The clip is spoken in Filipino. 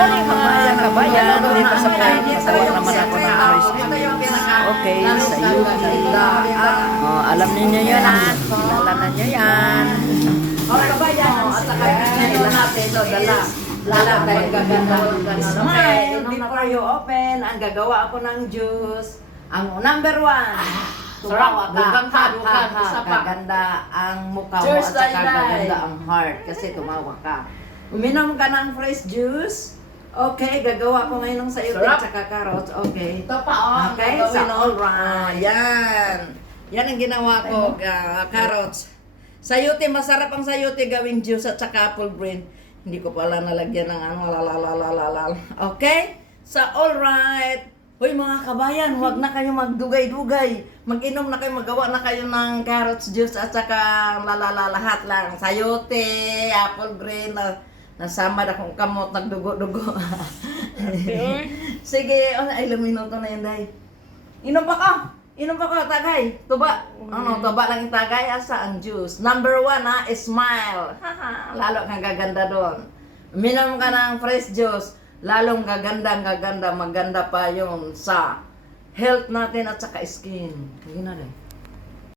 morning mga kabayan. Dito sa kain, pasawat naman ako ng ice cream. Okay, sayuti. Alam niyo yan ah. Kilala na niyo yan. Kabayan, at saka natin ito, dala, magaganda. Smile before you open. Ang gagawa ako ng juice. Ang number 1. Tumawa ka. Gaganda ang mukha mo at Cheers, saka Day-Day. gaganda ang heart kasi tumawa ka. Uminom ka ng fresh juice. Okay, gagawa ko ngayon ng sayuti at saka carrots. Okay. Ito pa oh. Okay, so all right. Yan. Yan ang ginawa ko, carrots. Sayuti, masarap ang sayuti gawing juice at saka apple green. Hindi ko pala nalagyan ng ano, lalalala. Okay? So, all right. Hoy mga kabayan, huwag na kayo magdugay-dugay. Mag-inom na kayo, magawa na kayo ng carrots juice at saka lahat lang. Sayuti, apple green, nasama na kong kamot, nagdugo-dugo. Sige, ilang minuto na yun, Day. Inom pa ka! Inom pa ka, tagay. Tuba. Tuba lang yung tagay. Asa ang juice. Number 1 ha, smile. Lalo kang gaganda doon. Minom ka ng fresh juice. Lalong gaganda, maganda pa yun sa health natin at saka skin. Yun na rin.